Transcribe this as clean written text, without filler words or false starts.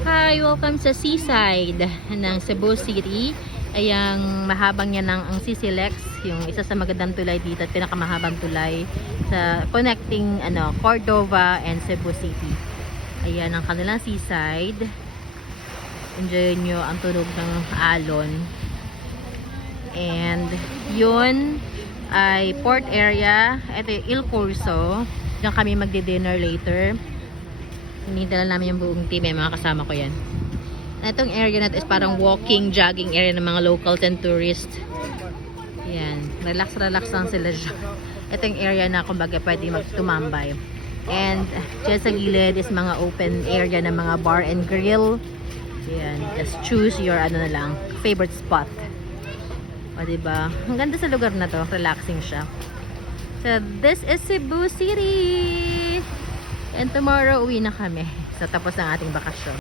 Hi! Welcome sa seaside ng Cebu City. Ayang mahabang yan ang CCLEX, yung isa sa magandang tulay dito at pinakamahabang tulay sa connecting Cordova and Cebu City. Ayan ang kanilang seaside. Enjoy nyo ang tunog ng alon. And yun ay port area. Ito yung Il Corso. Diyan kami magdi-dinner later. Hinihintay lang namin yung buong team. May mga kasama ko yan. Itong area na ito is parang walking, jogging area ng mga locals and tourists. Yan. Relax lang sila dyan. Ito yung area na kumbaga pwede magtumambay. And dyan sa gilid is mga open area ng mga bar and grill. Yan. Just choose your favorite spot. O diba? Ang ganda sa lugar na to. Relaxing siya. So this is Cebu City. And tomorrow uwi na kami sa tapos ng ating bakasyon.